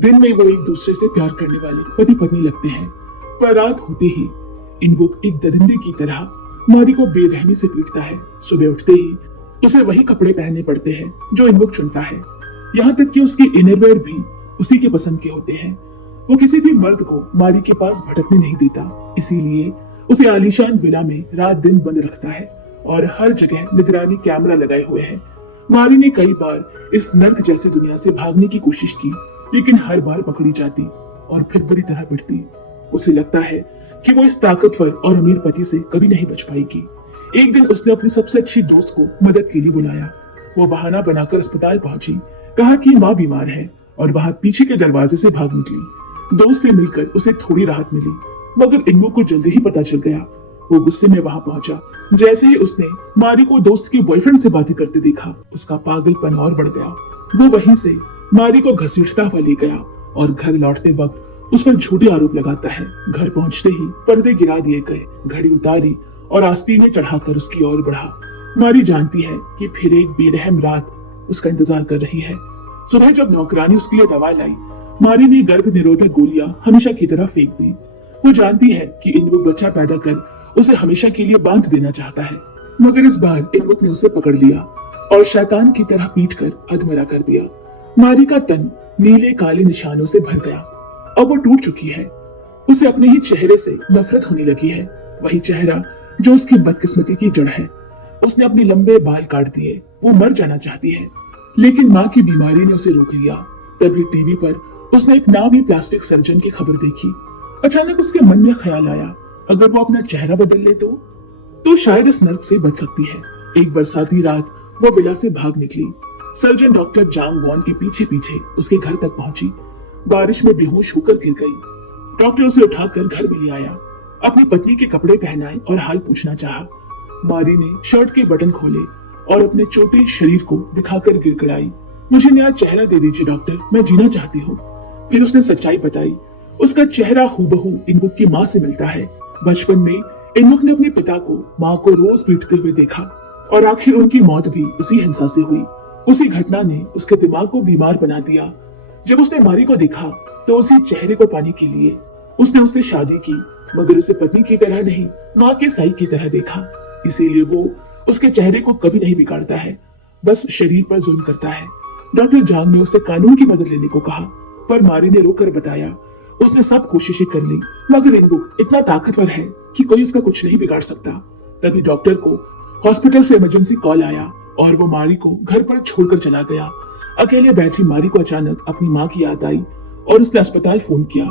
दिन में वो एक दूसरे से प्यार करने वाले पति पत्नी लगते हैं, पर रात होते ही इनवुक एक दरिंदे की तरह मारी को बेरहमी से पीटता है। सुबह उठते ही उसे वही कपड़े पहनने पड़ते हैं जो इनवुक चुनता है। यहाँ तक कि उसके इनरवेयर भी उसी के पसंद के होते हैं। वो किसी भी मर्द को मारी के पास भटकने नहीं देता, इसीलिए उसे आलीशान विला में रात दिन बंद रखता है और हर जगह निगरानी कैमरा लगाए हुए है। मारी ने कई बार इस नर्क जैसी दुनिया से भागने की कोशिश की, लेकिन हर बार पकड़ी जाती और फिर बुरी तरह पिटती। उसे लगता है कि वो इस ताकतवर और अमीर पति से कभी नहीं बच पाएगी। एक दिन उसने अपनी सबसे अच्छी दोस्त को मदद के लिए बुलाया। वो बहाना बनाकर अस्पताल पहुंची, कहा कि माँ बीमार है और वहां पीछे के दरवाजे से भाग निकली। दोस्त से मिलकर उसे थोड़ी राहत मिली, मगर इनवुक को जल्दी ही पता चल गया। वो गुस्से में वहां पहुंचा। जैसे ही उसने मारी को दोस्त के बॉयफ्रेंड से बातें करते देखा, उसका पागलपन और बढ़ गया। वो वहीं से मारी को घसीटता हुआ ले गया और घर लौटते वक्त उस पर झूठे आरोप लगाता है। घर पहुंचते ही पर्दे गिरा दिए गए, घड़ी उतारी और आस्तीन में चढ़ाकर उसकी ओर बढ़ा। मारी जानती है कि फिर एक बेरहम रात उसका इंतजार कर रही है। सुबह जब नौकरानी उसके लिए दवा लाई, मारी ने गर्भ निरोधक गोलियां हमेशा की तरह फेंक दी। वो जानती है कि इनवुक बच्चा पैदा कर उसे हमेशा के लिए बांध देना चाहता है, मगर इस बार इनवुक ने उसे पकड़ लिया और शैतान की तरह पीट कर अधमरा कर दिया। मारी का तन नीले काले निशानों से भर गया। अब वो टूट चुकी है। उसे अपने ही चेहरे से नफरत होने लगी है, वही चेहरा जो उसकी बदकिस्मती की जड़ है। उसने अपने लंबे बाल काट दिए। वो मर जाना चाहती है, लेकिन माँ की बीमारी ने उसे रोक लिया। तभी टीवी पर उसने एक नामी प्लास्टिक सर्जन की खबर देखी। अचानक उसके मन में ख्याल आया, अगर वो अपना चेहरा बदल ले तो शायद इस नर्क से बच सकती है। एक बरसाती रात वो विला से भाग निकली। सर्जन डॉक्टर जांग वॉन के पीछे पीछे उसके घर तक पहुंची। बारिश में बेहोश होकर गिर गई। डॉक्टर उसे उठाकर घर में ले आया, अपनी पत्नी के कपड़े पहनाए और हाल पूछना चाहा। मारी ने शर्ट के बटन खोले और अपने छोटे शरीर को दिखाकर गिड़गिड़ाई, मुझे नया चेहरा दे दीजिए डॉक्टर, मैं जीना चाहती हूँ। फिर उसने सच्चाई बताई। उसका चेहरा हूबहू इनवुक की माँ से मिलता है। बचपन में इनवुक ने अपने पिता को माँ को रोज पीटते हुए देखा और आखिर उनकी मौत भी उसी हिंसा से हुई। उसी घटना ने उसके दिमाग को बीमार बना दिया। जब उसने मारी को देखा तो उसी चेहरे को पाने के लिए उसने उससे शादी की, मगर उसे पत्नी की तरह नहीं, माँ के साई की तरह देखा। इसीलिए वो उसके चेहरे को कभी नहीं बिगाड़ता है, बस शरीर पर जुल्म करता है। डॉक्टर जांग ने उससे कानून की मदद लेने को कहा, पर मारी ने रोककर बताया उसने सब कोशिशें कर ली, मगर इनवुक इतना ताकतवर है कि कोई उसका कुछ नहीं बिगाड़ सकता। तभी डॉक्टर को हॉस्पिटल से इमरजेंसी कॉल आया और वो मारी को घर पर छोड़कर चला गया। अकेले बैठी मारी को अचानक अपनी माँ की याद आई और उसने अस्पताल फोन किया।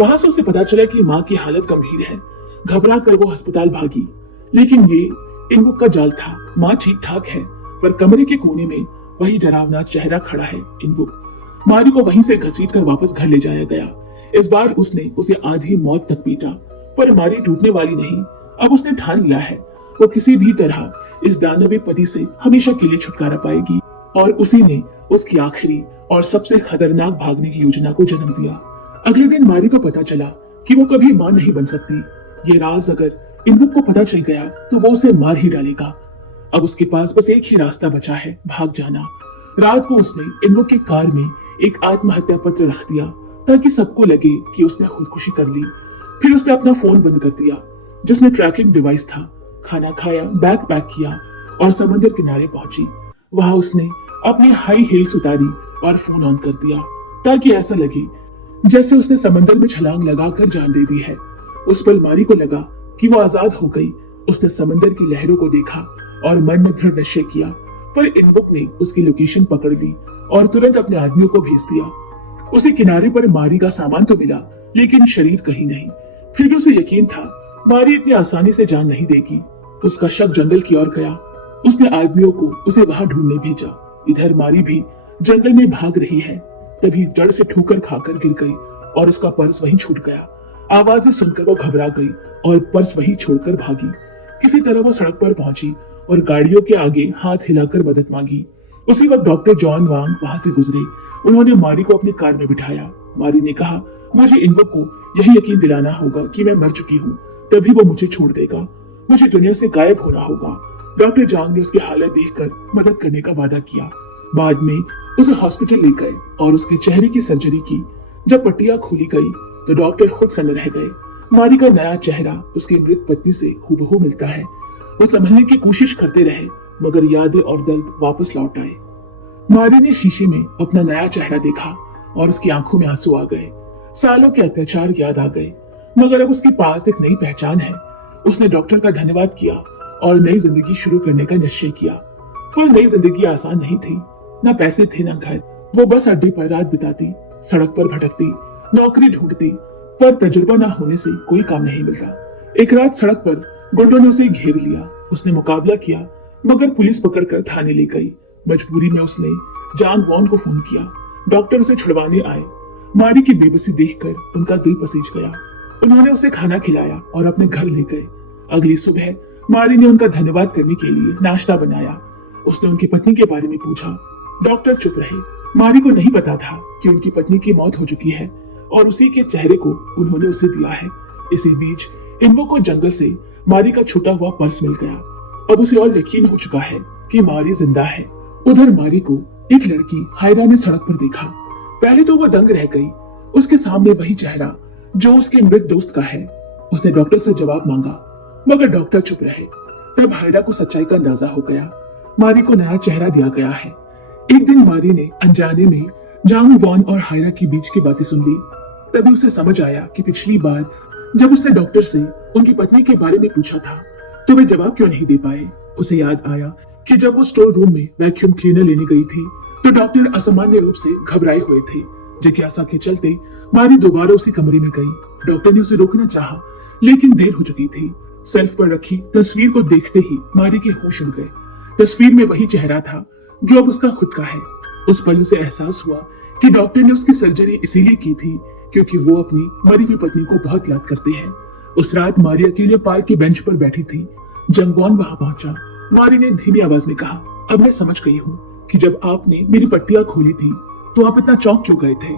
वहां से उसे पता चला कि माँ की हालत गंभीर है। घबरा कर वो अस्पताल भागी, लेकिन ये इनवुक का जाल था। माँ ठीक ठाक है, पर कमरे के कोने में वही डरावना चेहरा खड़ा है इनवुक। मारी को वहीं से घसीट कर वापस घर ले जाया गया। इस बार उसने उसे आधी मौत तक पीटा, पर मारी टूटने वाली नहीं। अब उसने ठान लिया है वो किसी भी तरह इस दानवी पति से हमेशा के लिए छुटकारा पाएगी, और उसी ने उसकी आखिरी और सबसे खतरनाक भागने की योजना को जन्म दिया। अगले दिन मारी को पता चला कि वो कभी मां नहीं बन सकती। ये राज अगर इनवुक को पता चल गया तो वो उसे मार ही डालेगा। अब उसके पास बस एक ही रास्ता बचा है, भाग जाना। रात को उसने इनवुक की कार में एक आत्महत्या पत्र रख दिया ताकि सबको लगे कि उसने खुदकुशी कर ली। फिर उसने अपना फोन बंद कर दिया जिसमें ट्रैकिंग डिवाइस था। खाना खाया, बैग पैक किया और समंदर किनारे पहुंची। वहां उसने अपनी हाई हील्स उतारी और फोन ऑन कर दिया ताकि ऐसा लगे जैसे उसने समंदर में छलांग लगाकर जान दे दी है। उस पल मारी को लगा कि वो आजाद हो गई। उसने समंदर की लहरों को देखा और मन में दृढ़ निश्चय किया, पर इनवुक ने उसकी लोकेशन पकड़ ली और तुरंत अपने आदमियों को भेज दिया। उसे किनारे पर मारी का सामान तो मिला, लेकिन शरीर कहीं नहीं। फिर भी उसे यकीन था मारी इतनी आसानी से जान नहीं देगी। उसका शक जंगल की ओर गया। उसने आदमियों को उसे वहां ढूंढने भेजा। इधर मारी भी जंगल में भाग रही है। तभी जड़ से ठोकर खाकर गिर गई और उसका पर्स वहीं छूट गया। आवाजें सुनकर वो घबरा गई और पर्स वहीं छोड़कर भागी। किसी तरह वो सड़क पर पहुंची और गाड़ियों के आगे हाथ हिलाकर मदद मांगी। उसी वक्त डॉक्टर जॉन वांग वहां से गुजरे। उन्होंने मारी को अपनी कार में बिठाया। मारी ने कहा, मुझे इनवुक को यही यकीन दिलाना होगा कि मैं मर चुकी हूँ, तभी वो मुझे छोड़ देगा। मुझे दुनिया से गायब होना होगा। डॉक्टर जांग ने उसकी हालत देखकर मदद करने का वादा किया। बाद में उसे हॉस्पिटल ले गए और उसके चेहरे की सर्जरी की। जब पट्टियां खोली गई तो डॉक्टर खुद सन्न रह गए। मारी का नया चेहरा उसकी मृत पत्नी से हूबहू मिलता है। वो संभलने की कोशिश करते रहे मगर यादें और दर्द वापस लौट आए। मारी ने शीशे में अपना नया चेहरा देखा और उसकी आंखों में आंसू आ गए। सालों के अत्याचार याद आ गए मगर अब उसके पास एक नई पहचान है। उसने डॉक्टर का धन्यवाद किया और नई जिंदगी शुरू करने का निश्चय किया। पर नई जिंदगी आसान नहीं थी। ना पैसे थे ना घर। वो बस अड्डे पर रात बिताती, सड़क पर भटकती, नौकरी ढूंढती, पर तजुर्बा ना होने से कोई काम नहीं मिलता। एक रात सड़क पर गुंडों ने उसे घेर लिया। उसने मुकाबला किया मगर पुलिस पकड़कर थाने ले गई। मजबूरी में उसने जान वॉन को फोन किया। डॉक्टर उसे छुड़वाने आए। मारी की बेबसी देखकर उनका दिल पसीज गया। उन्होंने उसे खाना खिलाया और अपने घर ले गए। अगली सुबह मारी ने उनका धन्यवाद करने के लिए नाश्ता बनाया। उसने उनकी पत्नी के बारे में पूछा। डॉक्टर चुप रहे। मारी को नहीं पता था कि उनकी पत्नी की मौत हो चुकी है और उसी के चेहरे को उन्होंने उसे दिया है। इसी बीच इन्वो को जंगल से मारी का छूटा हुआ पर्स मिल गया। अब उसे और यकीन हो चुका है कि मारी जिंदा है। उधर मारी को एक लड़की हायरा ने सड़क पर देखा। पहले तो वो दंग रह गई। उसके सामने वही चेहरा जो उसके मृत दोस्त का है। उसने डॉक्टर से जवाब मांगा मगर डॉक्टर चुप रहे। तब हायरा को सच्चाई का अंदाजा हो गया। मारी को नया चेहरा दिया गया है। एक दिन मारी ने अनजाने में जांग वॉन और हायरा के बीच की बातें सुन ली। तभी उसे समझ आया कि पिछली बार जब उसने डॉक्टर से उनकी पत्नी के बारे में पूछा था तो वे जवाब क्यों नहीं दे पाए। उसे याद आया कि जब वो स्टोर रूम में वैक्यूम क्लीनर लेने गई थी तो डॉक्टर असामान्य रूप से घबराए हुए थे। जिज्ञासा के चलते मारी दोबारा उसी कमरे में गई। डॉक्टर ने उसे रोकना चाहा लेकिन देर हो चुकी थी। सेल्फ पर रखी तस्वीर को देखते ही मारी के होश उड़ गए। तस्वीर में वही चेहरा था जो अब उसका खुद का है। उस पल उसे एहसास हुआ कि डॉक्टर ने उसकी सर्जरी इसीलिए की थी क्योंकि वो अपनी मरी हुई पत्नी को बहुत याद करते हैं। उस रात मारी अकेले पार्क की बेंच पर बैठी थी। जंगबॉन वहां पहुंचा। मारी ने धीमी आवाज में कहा, अब मैं समझ गई हूँ कि जब आपने मेरी पट्टियां खोली थी तो आप इतना चौंक क्यों गए थे।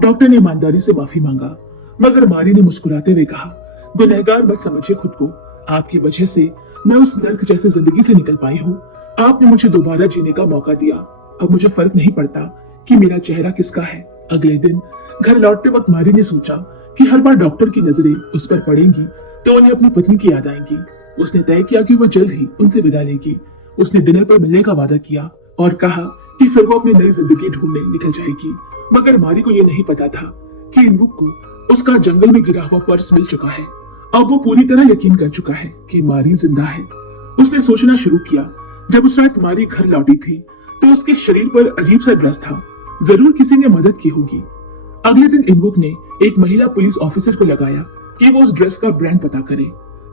डॉक्टर ने ईमानदारी से माफी मांगा मगर मारी ने मुस्कुराते हुए कहा, गुनहगार मत समझिए खुद को। आपकी वजह से मैं उस नर्क जैसी जिंदगी से निकल पाई हूँ। आपने मुझे दोबारा जीने का मौका दिया। अब मुझे फर्क नहीं पड़ता कि मेरा चेहरा किसका है। अगले दिन घर लौटते वक्त मारी ने सोचा कि हर बार डॉक्टर की नजरें उस पर पड़ेंगी तो उन्हें अपनी पत्नी की याद आएंगी। उसने तय किया कि वो जल्द ही उनसे विदा लेगी। उसने डिनर पर मिलने का वादा किया और कहा कि फिर वो अपनी नई जिंदगी ढूंढने निकल जाएगी। मगर मारी को यह नहीं पता था कि इनवुक को उसका जंगल में गिरा हुआ पर्स मिल चुका है। अब वो पूरी तरह यकीन कर चुका है कि मारी जिंदा है। उसने सोचना शुरू किया। जब उस रात मारी घर लौटी थी तो उसके शरीर पर अजीब सा ड्रेस था। जरूर किसी ने मदद की होगी। अगले दिन इनवुक ने एक महिला पुलिस ऑफिसर को लगाया कि वो उस ड्रेस का ब्रांड पता करे।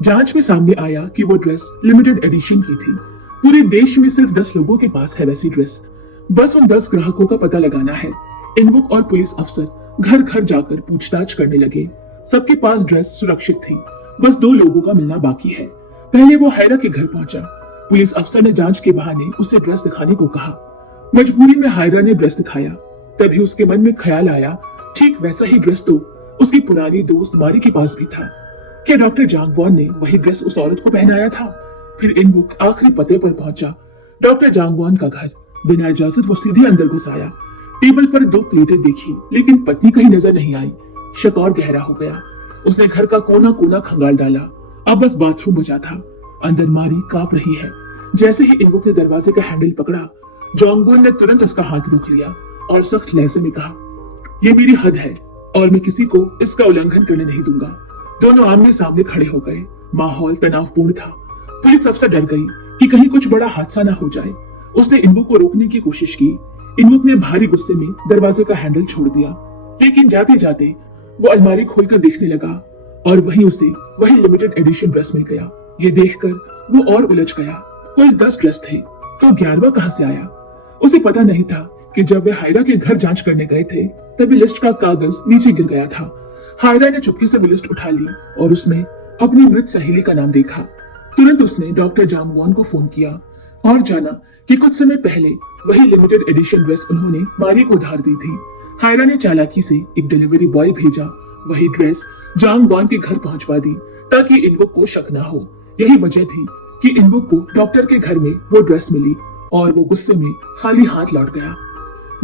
जांच में सामने आया कि वो ड्रेस लिमिटेड एडिशन की थी। पूरे देश में सिर्फ 10 लोगों के पास है वैसी ड्रेस। बस उन 10 ग्राहकों का पता लगाना है। इनवुक और पुलिस अफसर घर घर जाकर पूछताछ करने लगे। सबके पास ड्रेस सुरक्षित थी। बस 2 लोगों का मिलना बाकी है। पहले वो हायरा के घर पहुंचा। पुलिस अफसर ने जांच के बहाने उसे ड्रेस दिखाने को कहा। मजबूरी में हायरा ने ड्रेस दिखाया। तभी उसके मन में ख्याल आया, ठीक वैसा ही ड्रेस तो उसकी पुरानी दोस्त मारी के पास भी था। क्या डॉक्टर जांग वॉन ने वही ड्रेस उस औरत को पहनाया था? फिर इनवुक आखिरी पते पर पहुंचा, डॉक्टर जांग वॉन का घर। बिना इजाजत वो सीधे अंदर घुस आया। टेबल पर 2 प्लेटें देखी लेकिन पत्नी कहीं नजर नहीं आई। शक और गहरा हो गया। उसने घर का कोना कोना खंगाल डाला। अब बस बाथरूम बचा था। अंदर मारी कांप रही है। जैसे ही इनवुक ने दरवाजे का हैंडल पकड़ा, जोंगवुन ने तुरंत उसका हाथ रोक लिया और सख्त लहजे में कहा, ये मेरी हद है और मैं किसी को इसका उल्लंघन करने नहीं दूंगा। दोनों आमने सामने खड़े हो गए। माहौल तनावपूर्ण था। पुलिस अफसर डर गई कि कहीं कुछ बड़ा हादसा ना हो जाए। उसने इनवुक को रोकने की कोशिश की। इनवुक ने भारी गुस्से में दरवाजे का हैंडल छोड़ दिया, लेकिन जाते जाते वो अलमारी खोलकर देखने लगा और वहीं उसे वही लिमिटेड एडिशन ड्रेस मिल गया। ये देखकर वो और उलझ गया। कुल 10 ड्रेस थे तो 11वां कहां से आया? उसे पता नहीं था कि जब वे हायरा के घर जांच करने गए थे तभी लिस्ट का कागज नीचे गिर गया था। हायरा ने चुपके से वो लिस्ट उठा ली और उसमें अपनी मृत सहेली का नाम देखा। तुरंत उसने डॉक्टर जांग वॉन को फोन किया और जाना कि कुछ समय पहले वही लिमिटेड एडिशन ड्रेस उन्होंने मारी को उधार दी थी। हायरा ने चालाकी से एक डिलीवरी बॉय भेजा। वही ड्रेस जांग वॉन के घर पहुंचवा दी ताकि इनवुक को शक ना हो। यही वजह थी कि इनवुक को डॉक्टर के घर में वो ड्रेस मिली और वो गुस्से में खाली हाथ लौट गया।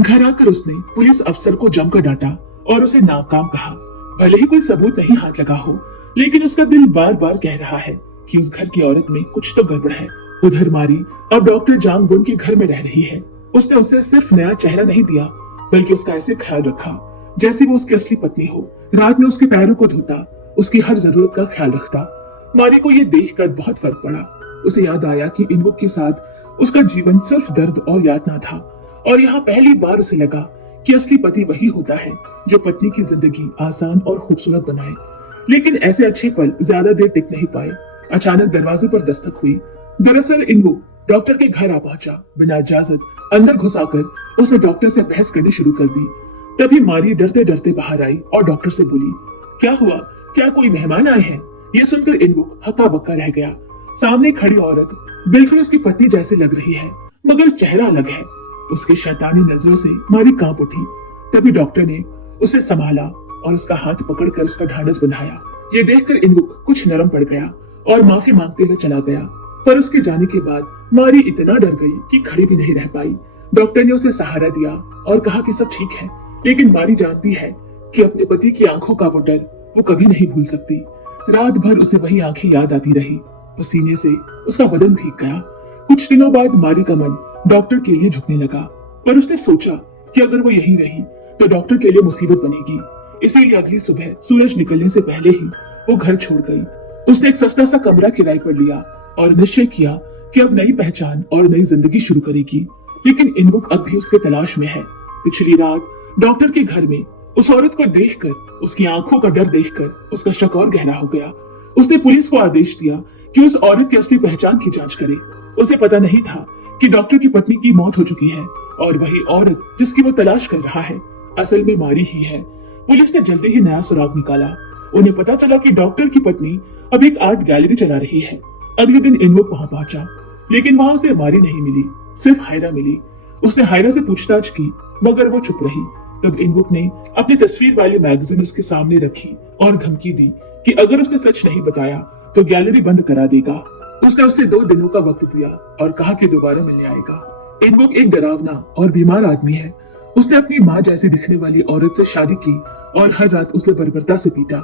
घर आकर उसने पुलिस अफसर को जमकर डांटा और उसे नाकाम कहा। भले ही कोई सबूत नहीं हाथ लगा हो, लेकिन उसका दिल बार बार कह रहा है कि उस घर की औरत में कुछ तो गड़बड़ है। उधर मारी अब डॉक्टर जांग गुन के घर में रह रही है। उसने उसे सिर्फ नया चेहरा नहीं दिया, बल्कि उसका ऐसे ख्याल रखा जैसे वो उसकी असली पत्नी हो। रात में उसके पैरों को धोता, उसकी हर जरूरत का ख्याल रखता। मारी को ये देखकर बहुत फर्क पड़ा। उसे याद आया कि इनवुक के साथ उसका जीवन सिर्फ दर्द और यातना था, और यहाँ पहली बार उसे लगा कि असली पति वही होता है जो पत्नी की जिंदगी आसान और खूबसूरत बनाए। लेकिन ऐसे अच्छे पल ज्यादा देर टिक नहीं पाए। अचानक दरवाजे पर दस्तक हुई। दरअसल इनवुक डॉक्टर के घर आ पहुंचा। बिना इजाजत अंदर घुसाकर उसने डॉक्टर से बहस करनी शुरू कर दी। तभी मारी डरते डरते बाहर आई और डॉक्टर से बोली, क्या हुआ? क्या कोई मेहमान आए हैं? ये सुनकर इनवुक हक्का बक्का रह गया। सामने खड़ी औरत बिल्कुल उसकी पत्नी जैसी लग रही है, मगर चेहरा अलग है। उसके शैतानी नजरों से मारी कांप उठी। तभी डॉक्टर ने उसे संभाला और उसका हाथ पकड़कर उसका ढांढस बंधाया। ये देखकर इनवुक कुछ नरम पड़ गया और माफी मांगते हुए चला गया। पर उसके जाने के बाद मारी इतना डर गई कि खड़ी भी नहीं रह पाई। डॉक्टर ने उसे सहारा दिया और कहा कि सब ठीक है, लेकिन मारी जानती है कि अपने पति की आंखों का वो डर वो कभी नहीं भूल सकती। रात भर उसे वही आंखें याद आती रही। पसीने से उसका बदन भीग गया। कुछ दिनों बाद मारी का मन डॉक्टर के लिए झुकने लगा, पर उसने सोचा कि अगर वो यहीं रही तो डॉक्टर के लिए मुसीबत बनेगी। इसीलिए अगली सुबह सूरज निकलने से पहले ही वो घर छोड़ गई। उसने एक सस्ता सा कमरा किराए पर लिया और निश्चय किया कि अब नई पहचान और नई जिंदगी शुरू करेगी। लेकिन इनवुक अब भी उसके तलाश में है। पिछली रात डॉक्टर के घर में उस औरत को देखकर, उसकी आंखों का डर देखकर उसका शक और गहरा हो गया। उसने पुलिस को आदेश दिया कि उस औरत की असली पहचान की जांच करे। उसे पता नहीं था कि डॉक्टर की पत्नी की मौत हो चुकी है और वही औरत जिसकी वो तलाश कर रहा है असल में मारी ही है। पुलिस ने जल्दी ही नया सुराग निकाला। उन्हें पता चला कि डॉक्टर की पत्नी अब एक आर्ट गैलरी चला रही है। अगले दिन इनवुक वहां पहुंचा, लेकिन वहां उसे मारी नहीं मिली, सिर्फ हायरा मिली। उसने हायरा से पूछताछ की, मगर वो चुप रही। तब इनवुक ने अपनी तस्वीर वाली मैगजीन उसके सामने रखी और धमकी दी कि अगर उसने सच नहीं बताया तो गैलरी बंद करा देगा। उसने उसे 2 दिनों का वक्त दिया और कहा कि दोबारा मिलने आएगा। इनवुक एक डरावना और बीमार आदमी है। उसने अपनी माँ जैसी दिखने वाली औरत से शादी की और हर रात उसे बर्बरता से पीटा,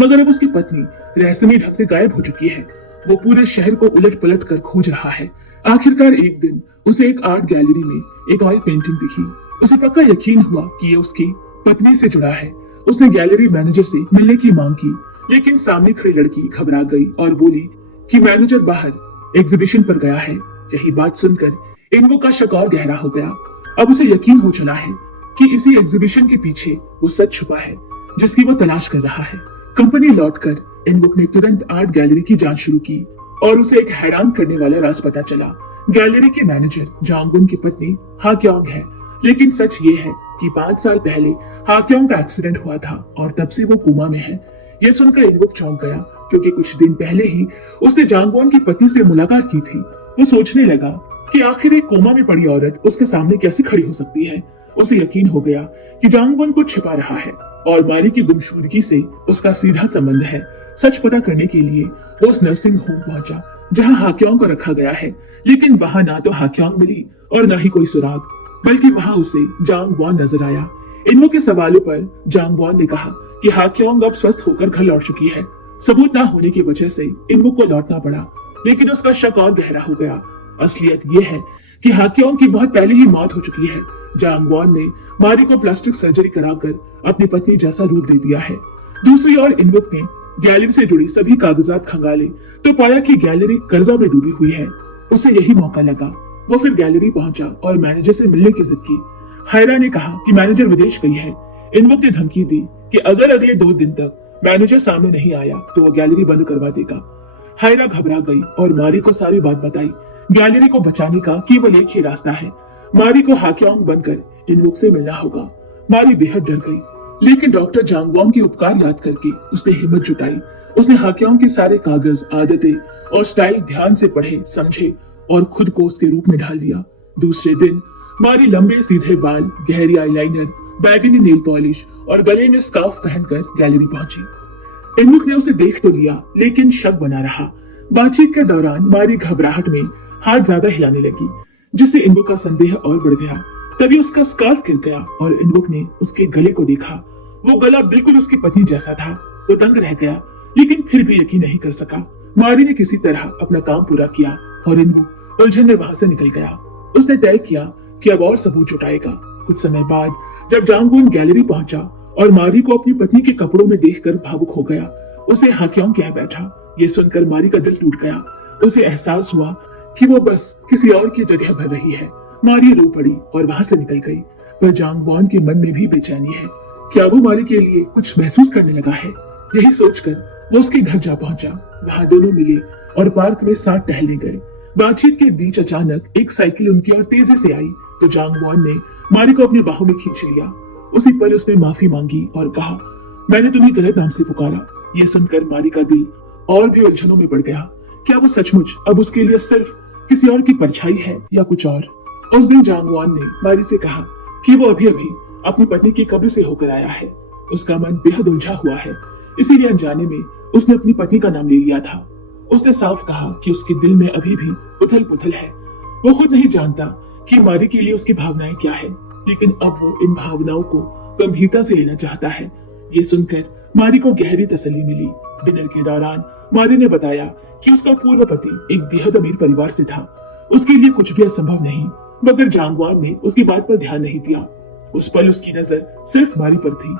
मगर अब उसकी पत्नी रहस्यमय ढंग से गायब हो चुकी है। वो पूरे शहर को उलट पलट कर खोज रहा है। आखिरकार एक दिन उसे एक आर्ट गैलरी में एक ऑयल पेंटिंग दिखी। उसे पक्का यकीन हुआ कि ये उसकी पत्नी से जुड़ा है। उसने गैलरी मैनेजर से मिलने की मांग की, लेकिन सामने खड़ी लड़की घबरा गई और बोली कि मैनेजर बाहर एग्जीबिशन पर गया है। यही बात सुनकर इनवुक का शक और गहरा हो गया। अब उसे यकीन हो चला है कि इसी एग्जीबिशन के पीछे वो सच छुपा है जिसकी वो तलाश कर रहा है। कंपनी लौटकर इनवुक ने तुरंत आर्ट गैलरी की जांच शुरू की और उसे एक हैरान करने वाला राज पता चला। गैलरी के मैनेजर जांगुन की पत्नी हाक्योंग है, लेकिन सच ये है कि 5 साल पहले हाक्योंग का एक्सीडेंट हुआ था और तब से वो कोमा में है। ये सुनकर इनवुक चौंक गया, क्योंकि कुछ दिन पहले ही उसने जांगुन की पत्नी से मुलाकात की थी। वो सोचने लगा कि आखिर एक कोमा में पड़ी औरत उसके सामने कैसे खड़ी हो सकती है। उसे यकीन हो गया कि जांगुन कुछ छिपा रहा है और मारी की गुमशुदगी से उसका सीधा संबंध है। सच पता करने के लिए वो उस नर्सिंग होम पहुंचा जहां हाक्योंग को रखा गया है, लेकिन वहां ना तो हाक्योंग मिली और ना ही कोई सुराग, बल्कि वहां उसे जांग वॉन नजर आया। इनवुक के सवालों पर जांग वॉन ने कहा कि हाक्योंग अब स्वस्थ होकर घर लौट चुकी है। सबूत ना होने की वजह से इनवुक को लौटना पड़ा, लेकिन उसका शक और गहरा हो गया। असलियत ये है कि हाक्योंग की बहुत पहले ही मौत हो चुकी है। जांग वॉन ने मारी को प्लास्टिक सर्जरी कराकर अपनी पत्नी जैसा रूप दे दिया है। दूसरी ओर इनवुक ने गैलरी से जुड़ी सभी कागजात खंगाले तो पाया कि गैलरी कर्जा में डूबी हुई है। उसे यही मौका लगा। वो फिर गैलरी पहुंचा और मैनेजर से मिलने की जिद की। हायरा ने कहा कि मैनेजर विदेश गई है। इनवुक ने धमकी दी कि अगर अगले 2 दिन तक मैनेजर सामने नहीं आया तो वो गैलरी बंद करवा देगा। हायरा घबरा गई और मारी को सारी बात बताई। गैलरी को बचाने का केवल एक ही रास्ता है, मारी को हाक्योंग बनकर इनवुक से मिलना होगा। मारी बेहद डर गई, लेकिन डॉक्टर जांगवॉन के उपकार याद करके उसने हिम्मत जुटाई। उसने हाक्योंग के सारे कागज, आदतें और स्टाइल ध्यान से पढ़े, समझे और खुद को उसके रूप में ढाल दिया। दूसरे दिन मारी लंबे सीधे बाल, गहरी आईलाइनर, बैगनी नेल पॉलिश और गले में स्कार्फ पहनकर गैलरी पहुंची। इनवुक ने उसे देख तो लिया, लेकिन शक बना रहा। बातचीत के दौरान मारी घबराहट में हाथ ज्यादा हिलाने लगी, जिससे इनवुक का संदेह और बढ़ गया। तभी उसका स्कार्फ गिर गया और इनवुक ने उसके गले को देखा। वो गला बिल्कुल उसकी पत्नी जैसा था। वो दंग रह गया, लेकिन फिर भी यकीन नहीं कर सका। मारी ने किसी तरह अपना काम पूरा किया और इनवुक उलझन में वहां से निकल गया। उसने तय किया कि अब और सबूत जुटाएगा। कुछ समय बाद जब जांगवॉन गैलरी पहुंचा और मारी को अपनी पत्नी के कपड़ों में देखकर भावुक हो गया, उसे हाक्यों कह बैठा। ये सुनकर मारी का दिल टूट गया। उसे एहसास हुआ कि वो बस किसी और की जगह भर रही है। मारी रो पड़ी और वहां से निकल गई। पर जांगवॉन के मन में भी बेचैनी है। क्या वो मारी के लिए कुछ महसूस करने लगा है? यही सोचकर वो उसके घर जा पहुंचा। वहां दोनों मिले और पार्क में साथ टहलने गए। बातचीत के बीच अचानक एक साइकिल उनकी ओर तेजी से आई तो जांगवॉन ने मारी को अपनी बाहों में खींच लिया। उसी पल उसने माफी मांगी और कहा, मैंने तुम्हें गलत नाम से पुकारा। ये सुनकर मारी का दिल और भी उलझनों में बढ़ गया। क्या वो सचमुच अब उसके लिए सिर्फ किसी और की परछाई है या कुछ और? उस दिन जांगवॉन ने मारी से कहा कि वो अभी अभी अपनी पत्नी की कब्र से होकर आया है। उसका मन बेहद उलझा हुआ है, इसीलिए अनजाने में उसने अपनी पत्नी का नाम ले लिया था। उसने साफ कहा कि उसके दिल में अभी भी उथल पुथल है। वो खुद नहीं जानता कि मारी के लिए उसकी भावनाएं क्या है, लेकिन अब वो इन भावनाओं को गंभीरता से लेना चाहता है। ये सुनकर मारी को गहरी तसल्ली मिली। डिनर के दौरान मारी ने बताया कि उसका पूर्व पति एक बेहद अमीर परिवार से था। उसके लिए कुछ भी असंभव नहीं, मगर जांगवॉन ने उसकी बात पर ध्यान नहीं दिया। उस पल उसकी नजर सिर्फ मारी पर थी।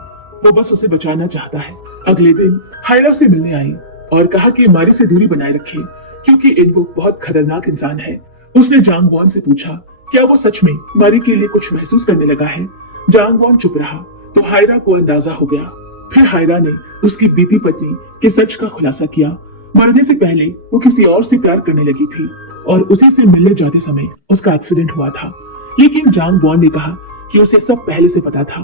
वो बस उसे बचाना चाहता है। अगले दिन हायरा से मिलने आई और कहा कि मारी से दूरी बनाए रखे, क्योंकि इनवुक बहुत खतरनाक इंसान है। उसने जांगवॉन से पूछा, क्या वो सच में मारी के लिए कुछ महसूस करने लगा है? जांगवॉन चुप रहा तो हायरा को अंदाजा हो गया। फिर हायरा ने उसकी बीती पत्नी के सच का खुलासा किया। मरने से पहले वो किसी और से प्यार करने लगी थी और उसी से मिलने जाते समय उसका एक्सीडेंट हुआ था। लेकिन जांगवॉन ने कहा कि उसे सब पहले से पता था।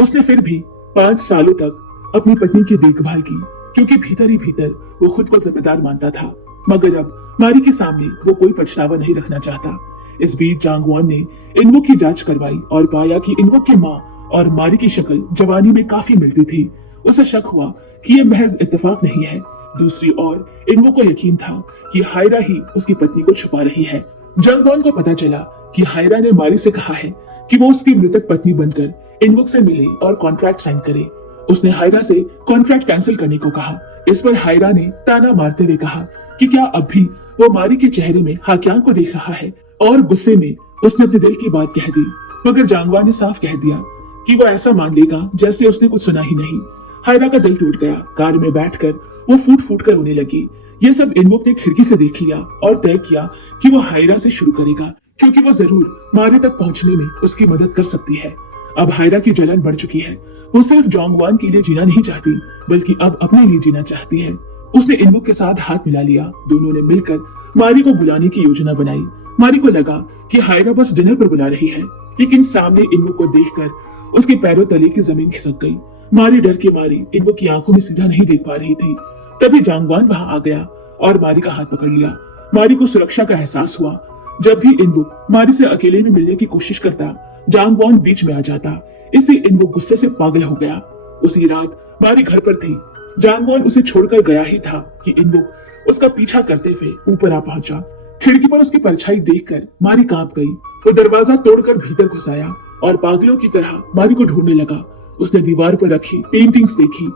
उसने फिर भी 5 सालों तक अपनी पत्नी की देखभाल की, क्योंकि भीतर ही भीतर वो खुद को जिम्मेदार मानता था। मगर अब मारी के सामने वो कोई पछतावा नहीं रखना चाहता। इस बीच जांगवॉन ने इनवुक की जांच करवाई और पाया कि इनवुक की माँ और मारी की शक्ल जवानी में काफी मिलती थी। उसे शक हुआ कि यह महज इत्तेफाक नहीं है। दूसरी ओर इनवुक को यकीन था कि हायरा ही उसकी पत्नी को छुपा रही है। जांगवॉन को पता चला कि हायरा ने मारी से कहा है कि वो उसकी मृतक पत्नी बनकर इनवुक से मिले और कॉन्ट्रैक्ट साइन करे। उसने हायरा से कॉन्ट्रैक्ट कैंसिल करने को कहा। इस पर हायरा ने ताना मारते हुए कहा कि क्या अब भी वो मारी के चेहरे में हाक्यांग को देख रहा है, और गुस्से में उसने अपने दिल की बात कह दी। मगर जांगवॉन ने साफ कह दिया कि वो ऐसा मान लेगा जैसे उसने कुछ सुना ही नहीं। हायरा का दिल टूट गया। कार में बैठकर वो फूट फूट कर रोने लगी। ये सब इनवुक ने खिड़की से देख लिया और तय किया कि वो हायरा से शुरू करेगा, क्योंकि वो जरूर मारी तक पहुंचने में उसकी मदद कर सकती है। अब हायरा की जलन बढ़ चुकी है। वो सिर्फ जांगवॉन के लिए जीना नहीं चाहती, बल्कि अब अपने लिए जीना चाहती है। उसने इनवुक के साथ हाथ मिला लिया। दोनों ने मिलकर मारी को बुलाने की योजना बनाई। मारी को लगा कि हायरा बस डिनर पर बुला रही है, लेकिन सामने इनवुक को देखकर उसके पैरों तले की जमीन खिसक गई। मारी डर के मारी इनवुक की आंखों में सीधा नहीं देख पा रही थी। तभी जांगवॉन वहां आ गया और मारी का हाथ पकड़ लिया। मारी को सुरक्षा का एहसास हुआ। जब भी इनवुक मारी से अकेले में मिलने की कोशिश करता, जांगवॉन बीच में आ जाता। इससे इनवुक गुस्से से पागल हो गया। उसी रात मारी घर पर थी। जांगवॉन उसे छोड़कर गया ही था कि इनवुक उसका पीछा करते हुए ऊपर आ पहुंचा। खिड़की पर उसकी परछाई देखकर मारी कांप गई। वो दरवाजा तोड़कर भीतर घुस आया और पागलों की तरह मारी को ढूंढने लगा। उसने दीवार पर रखी पेंटिंग्स देखी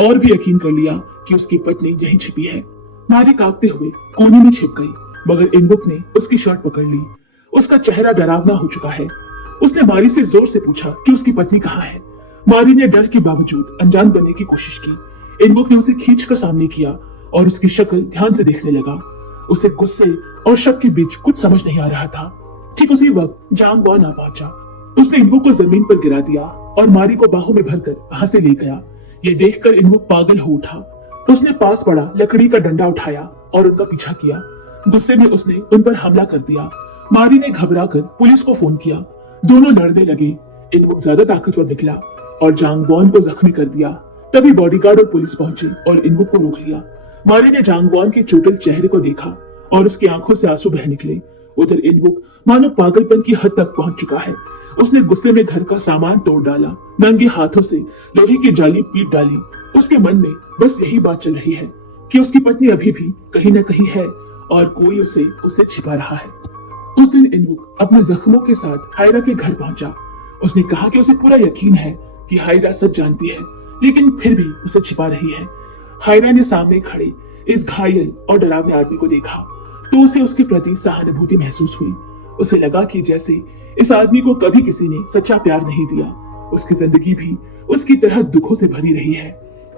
और भी यकीन कर लिया कि उसकी पत्नी यहीं छिपी है। मारी कांपते हुए कोने में छिप गई, मगर इनवुक ने उसकी शर्ट पकड़ ली। उसका चेहरा डरावना हो चुका है। उसने मारी से जोर से पूछा कि उसकी पत्नी कहाँ है। मारी ने डर के बावजूद अनजान बनने की कोशिश की। इनवुक ने उसे खींचकर सामने किया और उसकी शक्ल ध्यान से देखने लगा। उसे गुस्से और शक के बीच कुछ समझ नहीं आ रहा था। ठीक उसी वक्त जांगवॉन आ पहुंचा। उसने इनवुक को जमीन पर गिरा दिया और मारी को बाहों में भरकर वहां से ले गया। ये देखकर इनवुक पागल हो उठा। उसने पास पड़ा लकड़ी का डंडा उठाया और उनका पीछा किया। गुस्से में उसने उन पर हमला कर दिया। मारी ने घबराकर पुलिस को फोन किया। दोनों लड़ने लगे। इनवुक ज्यादा ताकतवर निकला और जांगवॉन को जख्मी कर दिया। तभी बॉडीगार्ड और पुलिस पहुंचे और इनवुक को रोक लिया। मारी ने जांगवॉन के चोटिल चेहरे को देखा और उसकी आंखों से आंसू बह निकले। उधर इनवुक मानो पागलपन की हद तक पहुंच चुका है। उसने गुस्से में घर का सामान तोड़ डाला, नंगे हाथों से लोहे की जाली पीट डाली। उसके मन में बस यही बात चल रही है कि उसकी पत्नी अभी भी कहीं न कहीं है और कोई उसे उससे छिपा रहा है। उस दिन इनवुक अपने जख्मों के साथ हायरा के घर पहुंचा। उसने कहा कि उसे पूरा यकीन है कि हायरा सच जानती है लेकिन फिर भी उसे छिपा रही है। हायरा ने सामने खड़े इस घायल और डरावने आदमी को देखा तो उसे उसके प्रति सहानुभूति महसूस हुई। उसे लगा कि जैसे इस आदमी को कभी किसी ने सच्चा प्यार नहीं दिया, उसकी जिंदगी भी उसकी तरह दुखों से भरी रही है।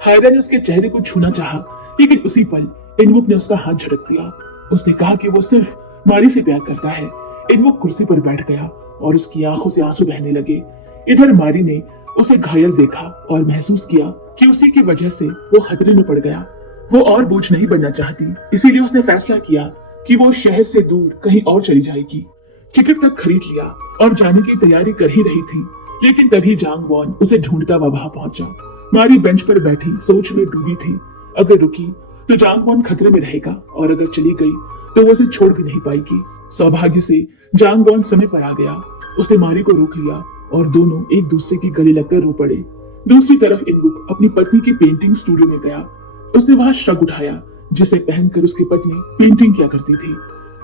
हायरा ने उसके चेहरे को छूना चाहा, लेकिन उसी पल इनवुक ने उसका हाथ झटक दिया। उसने कहा कि वो सिर्फ मारी से प्यार करता है। इनवुक कुर्सी पर बैठ गया और उसकी आंखों से आंसू बहने लगे। इधर मारी ने उसे घायल देखा और महसूस किया कि उसी की वजह से वो खतरे में पड़ गया। वो और बोझ नहीं बनना चाहती, इसीलिए उसने फैसला किया कि वो शहर से दूर कहीं और चली जाएगी। टिकट तक खरीद लिया और जाने की तैयारी कर ही रही थी, लेकिन तभी जांग वॉन उसे ढूंढता हुआ वहां पहुंचा। मारी बेंच पर बैठी सोच में डूबी थी। अगर रुकी तो जांग वॉन खतरे में रहेगा और अगर चली गई तो वो उसे छोड़ भी नहीं पाएगी। सौभाग्य से जांग वॉन समय पर आ गया। उसने मारी को रोक लिया और दोनों एक दूसरे की गले लगकर रो पड़े। दूसरी तरफ इनवुक अपनी पत्नी की पेंटिंग स्टूडियो में गया। उसने वहां श्रग उठाया जिसे पहनकर उसकी पत्नी पेंटिंग किया करती थी।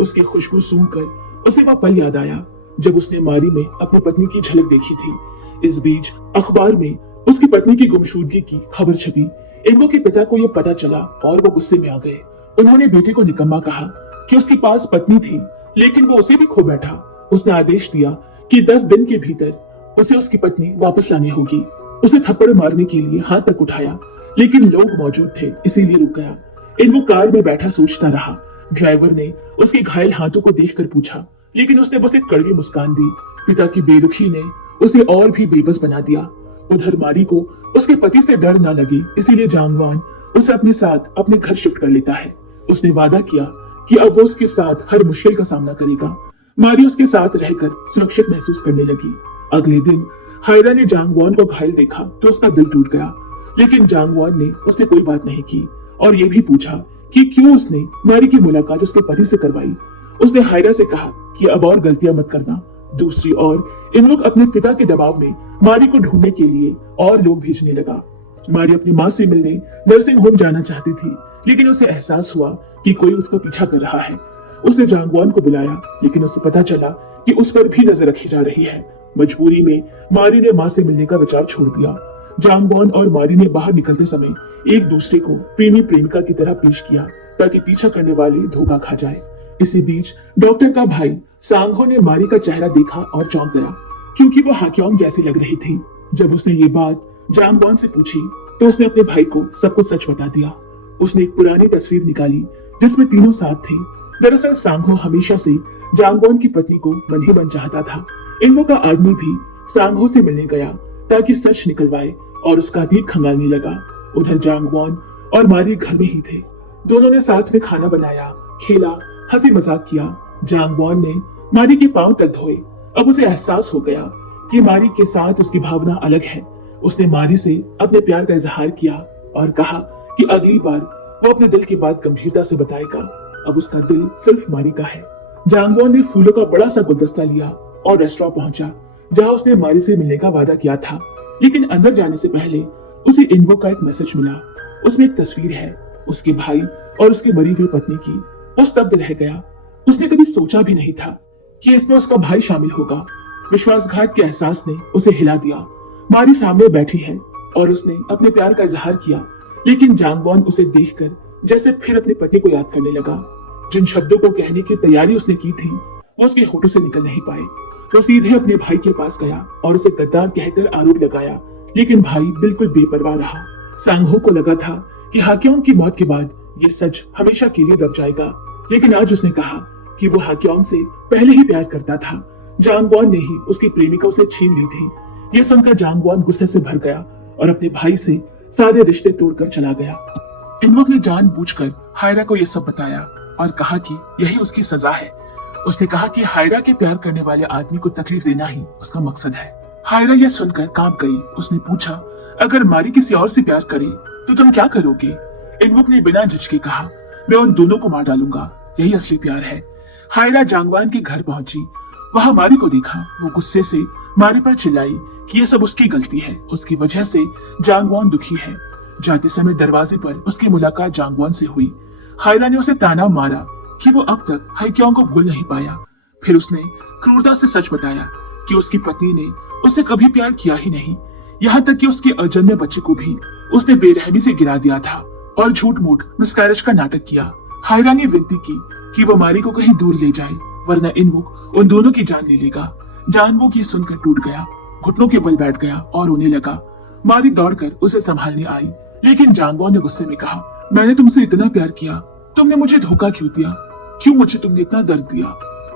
उसकी खुशबू सूंघकर उसे वह पल याद आया जब उसने मारी में अपनी पत्नी की झलक देखी थी। इस बीच अखबार में उसकी पत्नी की गुमशुदगी की खबर छपी। इनवुक के पिता को यह पता चला और वो गुस्से में आ गए। उन्होंने बेटे को निकम्मा कहा कि उसके पास पत्नी थी, लेकिन वो उसे भी खो बैठा। उसने आदेश दिया कि 10 दिन के भीतर उसे उसकी पत्नी वापस लानी होगी। उसे थप्पड़ मारने के लिए हाथ तक उठाया, लेकिन लोग मौजूद थे इसीलिए रुक गया। इनवुक कार में बैठा सोचता रहा। ड्राइवर ने उसके घायल हाथों को देखकर पूछा, लेकिन उसने बस एक कड़वी मुस्कान दी। पिता की बेरुखी ने उसे और भी बेबस बना दिया। उधर मारी को उसके पति से डर न लगे, इसीलिए जांग वॉन उसे अपने साथ अपने घर शिफ्ट कर लेता है। उसने वादा किया कि अब वो उसके साथ हर मुश्किल का सामना करेगा। मारी उसके साथ रहकर सुरक्षित महसूस करने लगी। अगले दिन हायरा ने जांग वॉन को घायल देखा तो उसका दिल टूट गया, लेकिन जांग वॉन ने उससे कोई बात नहीं की और ये भी पूछा कि क्यों उसने मारी की मुलाकात उसके पति से करवाई। उसने हायरा से कहा कि अब और गलतियां मत करना। दूसरी ओर इनवुक अपने पिता के दबाव में मारी को ढूंढने के लिए और लोग भेजने लगा। मारी अपनी माँ से मिलने नर्सिंग होम जाना चाहती थी, लेकिन उसे एहसास हुआ कि कोई उसका पीछा कर रहा है। उसने जांग वॉन को बुलाया, लेकिन उसे पता चला कि उस पर भी नजर रखी जा रही है। मजबूरी में मारी ने माँ से मिलने का विचार छोड़ दिया। जांग वॉन और मारी ने बाहर निकलते समय एक दूसरे को प्रेमी प्रेमिका की तरह पेश किया ताकि पीछा करने वाले धोखा खा जाए। इसी बीच डॉक्टर का भाई सांगहो ने मारी का चेहरा देखा और चौंक गया, क्योंकि वो हाक्योंग जैसी लग रही थी। जब उसने ये बात जांग वॉन से पूछी तो उसने अपने भाई को सब कुछ सच बता दिया। उसने एक पुरानी तस्वीर निकाली जिसमें तीनों साथ थे। दरअसल सांगहो हमेशा से जांग वॉन की पत्नी को मन ही मन चाहता था। इनवुक का आदमी भी सांगहो से मिलने गया ताकि सच निकलवाए और उसका अतीत खंगालने लगा। उधर जांग वॉन और मारी घर में ही थे। दोनों ने साथ में खाना बनाया, खेला, हंसी मजाक किया। जांग वॉन ने मारी के पांव तक धोए। अब उसे एहसास हो गया कि मारी के साथ उसकी भावना अलग है। उसने मारी से अपने प्यार का इजहार किया और कहा कि अगली बार वो अपने दिल की बात गंभीरता से बताएगा। अब उसका दिल सिर्फ मारी का है। जांग वॉन ने फूलों का बड़ा सा गुलदस्ता लिया और रेस्टोरेंट पहुंचा, जहां उसने मारी से मिलने का वादा किया था। लेकिन अंदर जाने से पहले उसे इनवुक का एक मैसेज मिला। उसमें एक तस्वीर है उसके भाई और उसकी मरी हुई पत्नी की। वो स्तब्ध रह गया। उसने कभी सोचा भी नहीं था कि इसमें उसका भाई शामिल होगा। विश्वासघात के एहसास ने उसे हिला दिया। मारी सामने बैठी है और उसने अपने प्यार का इजहार किया, लेकिन जांग वॉन उसे देखकर जैसे फिर अपने पति को याद करने लगा। जिन शब्दों को कहने की तैयारी उसने की थी वो उसके होठों से निकल नहीं पाए। वो सीधे अपने भाई के पास गया और उसे गद्दार कहकर आरोप लगाया, लेकिन भाई बिल्कुल बेपरवाह रहा। सांगहो को लगा था कि हाक्योंग की मौत के बाद ये सच हमेशा के लिए दब जाएगा, लेकिन आज उसने कहा कि वो हाक्योंग से पहले ही प्यार करता था। जांग वॉन ने ही उसकी प्रेमिका उसे छीन ली थी। ये सुनकर जांग वॉन गुस्से से भर गया और अपने भाई से सारे रिश्ते तोड़कर चला गया। इनवुक ने जानबूझकर हायरा को यह सब बताया और कहा कि यही उसकी सजा है। उसने कहा कि हायरा के प्यार करने वाले आदमी को तकलीफ देना ही उसका मकसद है। हायरा यह सुनकर कांप गई। उसने पूछा, अगर मारी किसी और से प्यार करे तो तुम क्या करोगे? इनवुक ने बिना झिझके कहा, मैं उन दोनों को मार डालूंगा, यही असली प्यार है। हायरा जांगवान के घर पहुंची। वहां मारी को देखा। वो गुस्से से मारी पर चिल्लाई कि ये सब उसकी गलती है, उसकी वजह से जांगवान दुखी है। जाते समय दरवाजे पर उसकी मुलाकात जांगवान से हुई। हायरा ने उसे ताना मारा कि वो अब तक हाक्योंग को भूल नहीं पाया। फिर उसने क्रूरता से सच बताया कि उसकी पत्नी ने उससे कभी प्यार किया ही नहीं। यहाँ तक कि उसके अजन्मे बच्चे को भी उसने बेरहमी से गिरा दिया था और झूठ मूठ मिसकैरेज का नाटक किया। हायरा ने विनती की कि वो मारी को कहीं दूर ले जाए, वरना इनवुक उन दोनों की जान ले लेगा। जानवुक ये सुनकर टूट गया, घुटनों के बल बैठ गया और रोने लगा। मारी दौड़कर उसे संभालने आई, लेकिन जानवो ने गुस्से में कहा, मैंने तुमसे इतना प्यार किया, तुमने मुझे धोखा क्यों दिया? क्यों मुझे तुमने इतना दर्द दिया?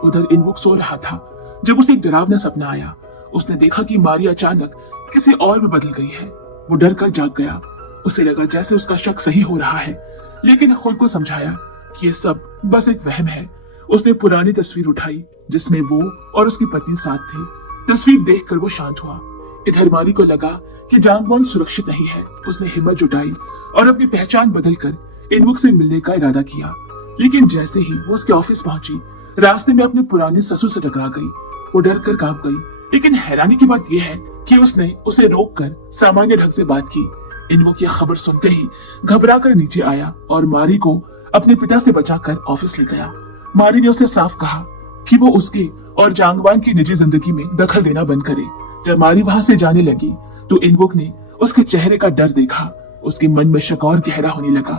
उधर इनवुक सो रहा था जब उसे एक डरावना सपना आया। उसने देखा कि मारी अचानक किसी और में बदल गई है। वो डर कर जाग गया। उसे लगा जैसे उसका शक सही हो रहा है, लेकिन खुद को समझाया कि ये सब बस एक वहम है। उसने पुरानी तस्वीर उठाई जिसमें वो और उसकी पत्नी साथ थे। तस्वीर देखकर वो शांत हुआ। इधर मारी को लगा कि जानवॉन सुरक्षित नहीं है। उसने हिम्मत जुटाई और अपनी पहचान बदलकर इनवुक से मिलने का इरादा किया। लेकिन जैसे ही वो उसके ऑफिस पहुंची, रास्ते में अपने पुराने ससुर से टकरा गई। वो डर कर कांप गई, लेकिन हैरानी की बात यह है कि उसने उसे रोककर सामान्य ढंग से बात की। इनवुक यह खबर सुनते ही घबरा कर नीचे आया और मारी को अपने पिता से बचाकर ऑफिस ले गया। मारी ने उसे साफ कहा कि वो उसके और जांगवान की निजी जिंदगी में दखल देना बंद करे। जब मारी वहां से जाने लगी तो इनवुक ने उसके चेहरे का डर देखा। उसके मन में शक और गहरा होने लगा।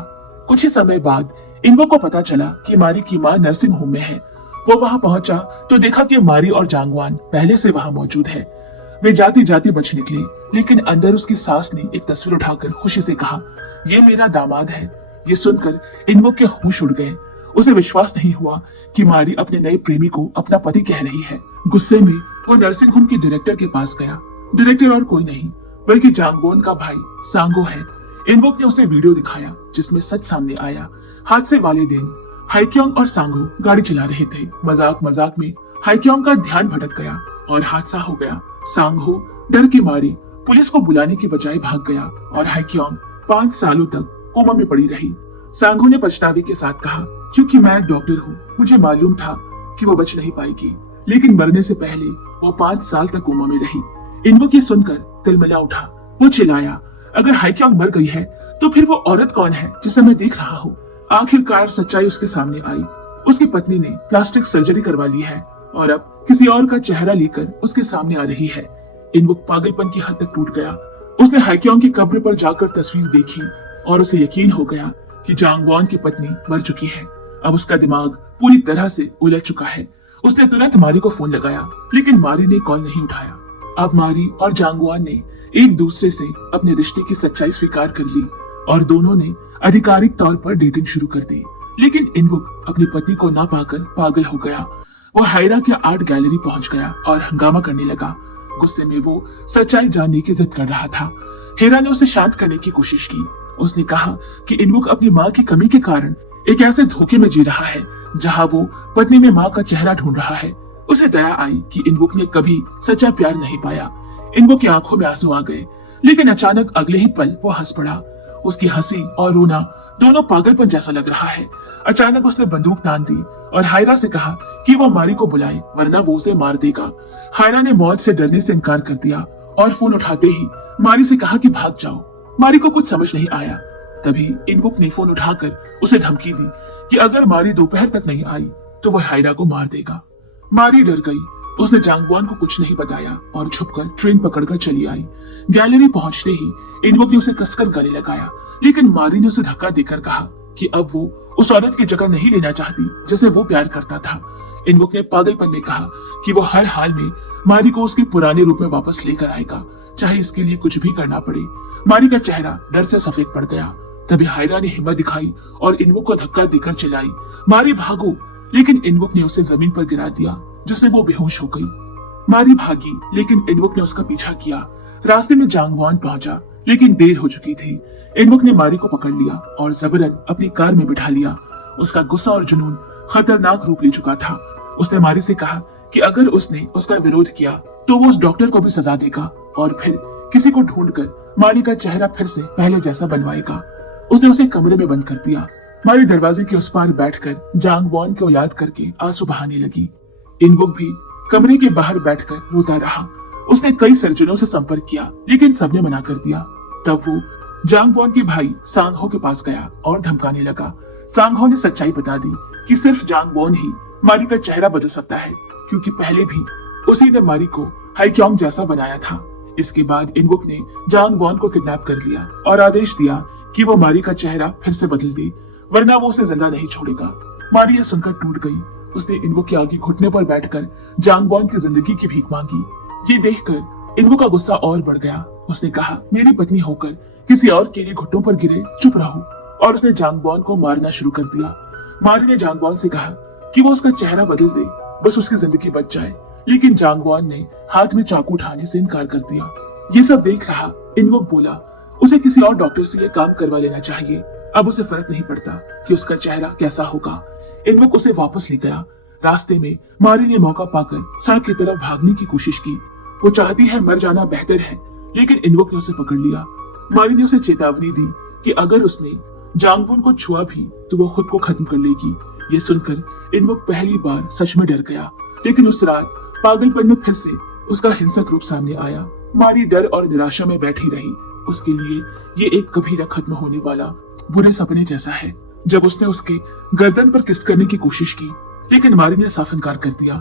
कुछ ही समय बाद इनवुक को पता चला कि मारी की मां नर्सिंग होम में है। वो वहां पहुंचा तो देखा कि मारी और जांगवान पहले से वहां मौजूद है। वे जाती जाती बच निकले, लेकिन अंदर उसकी सास ने एक तस्वीर उठाकर खुशी से कहा, ये मेरा दामाद है। ये सुनकर इनवुक के होश उड़ गए। उसे विश्वास नहीं हुआ कि मारी अपने नए प्रेमी को अपना पति कह रही है। गुस्से में वो नर्सिंग होम के डायरेक्टर के पास गया। डायरेक्टर और कोई नहीं बल्कि जांगवोन का भाई सांगो है। इनवुक ने उसे वीडियो दिखाया जिसमें सच सामने आया। हादसे वाले दिन हाइक्योंग और सांगो गाड़ी चला रहे थे। मजाक मजाक में हाइक्योंग का ध्यान भटक गया और हादसा हो गया। सांगो डर के मारे पुलिस को बुलाने के बजाय भाग गया और हाइक्योंग 5 सालों तक कोमा में पड़ी रही। सांगो ने पछतावे के साथ कहा, क्योंकि मैं एक डॉक्टर हूँ, मुझे मालूम था कि वो बच नहीं पाएगी, लेकिन मरने से पहले वो 5 साल तक कोमा में रही। इनवुक ये सुनकर तिलमिला उठा। वो चिल्लाया, अगर हाइक्योंग मर गई है तो फिर वो औरत कौन है जिसे मैं देख रहा हूँ? आखिरकार सच्चाई उसके सामने आई। उसकी पत्नी ने प्लास्टिक सर्जरी करवा ली है और अब किसी और का चेहरा लेकर उसके सामने आ रही है। इनवुक पागलपन की हद तक टूट गया। उसने हाइक्योंग की कब्र पर जाकर तस्वीर देखी और उसे यकीन हो गया कि जांगवॉन की पत्नी मर चुकी है। अब उसका दिमाग पूरी तरह से उलझ चुका है। उसने तुरंत मारी को फोन लगाया, लेकिन मारी ने कॉल नहीं उठाया। अब मारी और जांगवॉन ने एक दूसरे से अपने रिश्ते की सच्चाई स्वीकार कर ली और दोनों ने आधिकारिक तौर पर डेटिंग शुरू कर दी। लेकिन इनवुक अपनी पत्नी को ना पाकर पागल हो गया। वो हायरा के आर्ट गैलरी पहुंच गया और हंगामा करने लगा। गुस्से में वो सच्चाई जानने की जिद कर रहा था। हेरा ने उसे शांत करने की कोशिश की। उसने कहा कि इनवुक अपनी माँ की कमी के कारण एक ऐसे धोखे में जी रहा है जहाँ वो पत्नी में माँ का चेहरा ढूंढ रहा है। उसे दया आई कि इनवुक ने कभी सच्चा प्यार नहीं पाया। इनवुक की आंखों में आंसू आ गए, लेकिन अचानक अगले ही पल वो हंस पड़ा। उसकी हंसी और रोना दोनों पागलपन जैसा लग रहा है। अचानक उसने बंदूक तान दी और हायरा से कहा कि वो मारी को बुलाए, वरना वो उसे मार देगा। हायरा ने मौत से डरने से इनकार कर दिया और फोन उठाते ही मारी से कहा कि भाग जाओ। मारी को कुछ समझ नहीं आया। तभी इनवुक ने फोन उठाकर उसे धमकी दी कि अगर मारी दोपहर तक नहीं आई तो वह हायरा को मार देगा। मारी डर गई। उसने जांगवॉन को कुछ नहीं बताया और छुपकर ट्रेन पकड़कर चली आई। गैलरी पहुंचते ही इनवुक ने उसे कसकर गले लगाया, लेकिन मारी ने उसे धक्का देकर कहा कि अब वो उस औरत की जगह नहीं लेना चाहती जिसे वो प्यार करता था। इनवुक ने पागलपन में कहा कि वो हर हाल में मारी को उसके पुराने रूप में वापस लेकर आएगा, चाहे इसके लिए कुछ भी करना पड़े। मारी का चेहरा डर से सफेद पड़ गया। तभी हायरा ने हिम्मत दिखाई और इनवुक को धक्का देकर चिल्लाई, मारी भागो! लेकिन इनवुक ने उसे जमीन पर गिरा दिया, जिससे वो बेहोश हो गई। मारी भागी, लेकिन इनवुक ने उसका पीछा किया। रास्ते में जांगवॉन पहुंचा, लेकिन देर हो चुकी थी। इनवुक ने मारी को पकड़ लिया और जबरन अपनी कार में बिठा लिया। उसका गुस्सा और जुनून खतरनाक रूप ले चुका था। उसने मारी से कहा कि अगर उसने उसका विरोध किया तो वो उस डॉक्टर को भी सजा देगा और फिर किसी को ढूंढकर मारी का चेहरा फिर से पहले जैसा बनवाएगा। उसने उसे कमरे में बंद कर दिया। मारी दरवाजे के उस पार बैठकर जांगवॉन को याद करके आंसू बहाने लगी। इनवुक भी कमरे के बाहर बैठकर रोता रहा। उसने कई सर्जनों से संपर्क किया, लेकिन सबने मना कर दिया। तब वो जांगवॉन के भाई सांगहो के पास गया और धमकाने लगा। सांगहो ने सच्चाई बता दी कि सिर्फ जांगवॉन ही मारी का चेहरा बदल सकता है, क्योंकि पहले भी उसी ने मारी को हाइक्योंग जैसा बनाया था। इसके बाद इनवुक ने जांग वॉन को किडनैप कर लिया और आदेश दिया कि वो मारी का चेहरा फिर से बदल दे, वरना वो उसे जिंदा नहीं छोड़ेगा। मारी ये सुनकर टूट गई। उसने इनवुक के आगे घुटने पर बैठकर जांग वॉन की जिंदगी की भीख मांगी। ये देखकर इनवुक का गुस्सा और बढ़ गया। उसने कहा, मेरी पत्नी होकर किसी और के लिए घुटनों पर गिरे, चुप रहो। और उसने जांग वॉन को मारना शुरू कर दिया। मारी ने जांग वॉन से कहा कि वो उसका चेहरा बदल दे, बस उसकी जिंदगी बच जाए, लेकिन जांग वॉन ने हाथ में चाकू उठाने से इनकार कर दिया। ये सब देख रहा इनवुक बोला, उसे किसी और डॉक्टर से ये काम करवा लेना चाहिए। अब उसे फर्क नहीं पड़ता कि उसका चेहरा कैसा होगा। इनवुक उसे वापस ले गया। रास्ते में मारी ने मौका पाकर सड़क की तरफ भागने की कोशिश की। वो चाहती है मर जाना बेहतर है, लेकिन इनवुक ने उसे पकड़ लिया। मारी ने उसे चेतावनी दी कि अगर उसने जांग वॉन को छुआ भी तो वो खुद को खत्म कर लेगी। ये सुनकर इनवुक पहली बार सच में डर गया, लेकिन उस रात पागलपन में फिर से उसका हिंसक रूप सामने आया। मारी डर और निराशा में बैठी रही। उसके लिए ये एक कभी न खत्म होने वाला बुरे सपने जैसा है। जब उसने उसके गर्दन पर किस करने की कोशिश की, लेकिन मारी ने साफ इनकार कर दिया।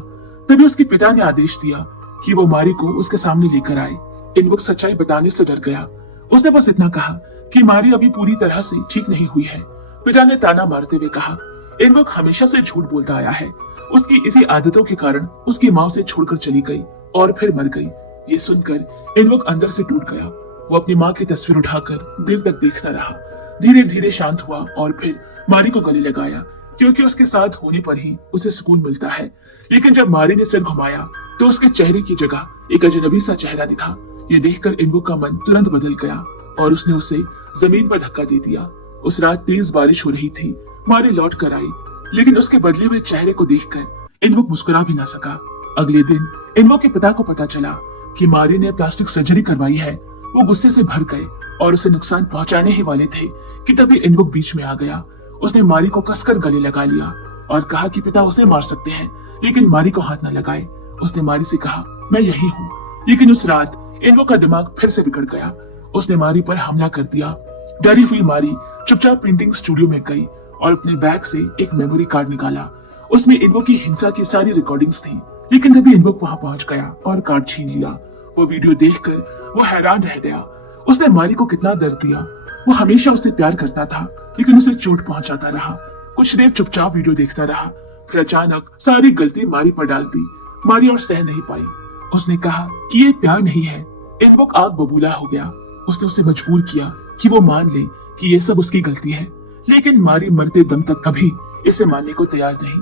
तभी उसके पिता ने आदेश दिया कि वो मारी को उसके सामने लेकर आए। इनवुक सच्चाई बताने से डर गया। उसने बस इतना कहा कि मारी अभी पूरी तरह से ठीक नहीं हुई है। पिता ने ताना मारते हुए कहा, इनवुक हमेशा से झूठ बोलता आया है। उसकी इसी आदतों के कारण उसकी माँ उसे छोड़कर चली गई और फिर मर गई। ये सुनकर इनवुक अंदर से टूट गया। वो अपनी माँ की तस्वीर उठाकर देर तक देखता रहा। धीरे धीरे शांत हुआ और फिर मारी को गले लगाया, क्योंकि उसके साथ होने पर ही उसे सुकून मिलता है। लेकिन जब मारी ने सिर घुमाया तो उसके चेहरे की जगह एक अजनबी सा चेहरा दिखा। ये देखकर इनवुक का मन तुरंत बदल गया और उसने उसे जमीन पर धक्का दे दिया। उस रात तेज बारिश हो रही थी। मारी लौट कर आई, लेकिन उसके बदले हुए चेहरे को देखकर इनवुक मुस्कुरा भी ना सका। अगले दिन इनवुक के पिता को पता चला कि मारी ने प्लास्टिक सर्जरी करवाई है। वो गुस्से से भर गए और उसे नुकसान पहुंचाने ही वाले थे कि तभी इनवुक बीच में आ गया। उसने मारी को कसकर गले लगा लिया और कहा कि पिता उसे मार सकते हैं, लेकिन मारी को हाथ न लगाए। उसने मारी से कहा, मैं यही हूँ। लेकिन उस रात इनवुक का दिमाग फिर से बिगड़ गया। उसने मारी पर हमला कर दिया। डरी हुई मारी चुपचाप प्रिंटिंग स्टूडियो में गई और अपने बैग से एक मेमोरी कार्ड निकाला। उसमें इनवुक की हिंसा की सारी रिकॉर्डिंग्स थी, लेकिन तभी इनवुक वहां पहुंच गया और कार्ड छीन लिया। वो वीडियो देखकर वो हैरान रह गया। उसने मारी को कितना दर्द दिया। वो हमेशा उससे प्यार करता था, लेकिन उसे चोट पहुंचाता रहा। कुछ देर चुपचाप वीडियो देखता रहा, फिर अचानक सारी गलती मारी पर डाल दी। मारी और सह नहीं पाई। उसने कहा कि ये प्यार नहीं है। इनवुक आग बबूला हो गया। उसने उसे मजबूर किया कि वो मान ले कि ये सब उसकी गलती है, लेकिन मारी मरते दम तक कभी इसे मानने को तैयार नहीं।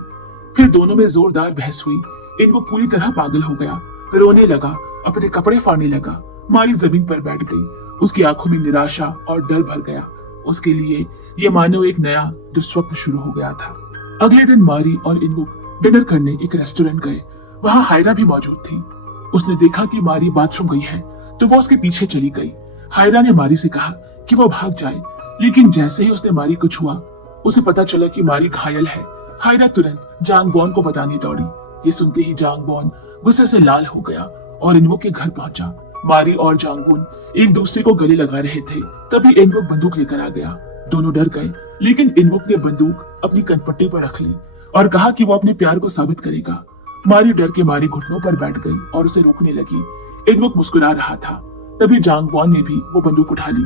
फिर दोनों में जोरदार बहस हुई। इनवुक पूरी तरह पागल हो गया, रोने लगा, अपने कपड़े फाड़ने लगा। मारी जमीन पर बैठ गई। उसकी आंखों में निराशा और डर भर गया। उसके लिए ये मानो एक नया दुस्वप्न शुरू हो गया था। अगले दिन मारी और इनवुक डिनर करने एक रेस्टोरेंट गए। वहां हायरा भी मौजूद थी। उसने देखा कि मारी बाथरूम गई है तो वो उसके पीछे चली गई। हायरा ने मारी से कहा कि वो भाग जाए, लेकिन जैसे ही उसने मारी को छुआ, उसे पता चला कि मारी घायल है। हायरा तुरंत जांग वॉन को बताने दौड़ी। ये सुनते ही जांग वॉन गुस्से से लाल हो गया और इनवुक के घर पहुंचा। मारी और जांग वॉन एक दूसरे को गले लगा रहे थे। तभी इनवुक बंदूक लेकर आ गया। दोनों डर गए, लेकिन इनवुक ने बंदूक अपनी कनपट्टी पर रख ली और कहा कि वो अपने प्यार को साबित करेगा। मारी डर के मारे घुटनों पर बैठ गई और उसे रोकने लगी। इनवुक मुस्कुरा रहा था। तभी जांग वॉन ने भी वो बंदूक उठा ली।